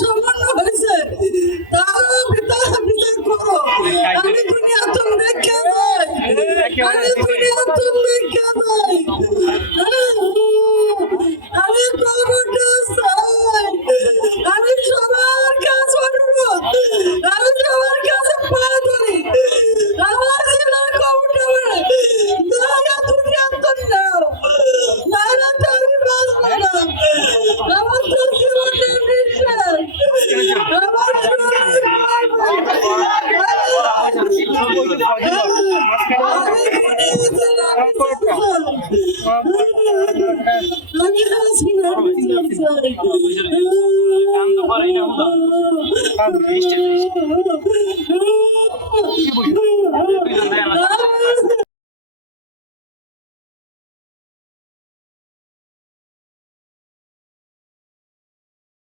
সামান্য হয়েছে তারও বিচার করো। আমি দুনিয়া তুমি দেখে যাই, আমি দুনিয়া তুমি দেখে যাই, আমি কবরটা চাই, আমি সবার কাছে অনুরোধ, আমি সবার কাছে পায়ে ধরি, আমার জীবনের কবরটা দয়া দুনিয়া তুমি নাও, নাহলে তো আমি বাঁচবো না। আমার তো জীবনের বিশ্বাস, আমার আমি হাসিনার বিচার চাই।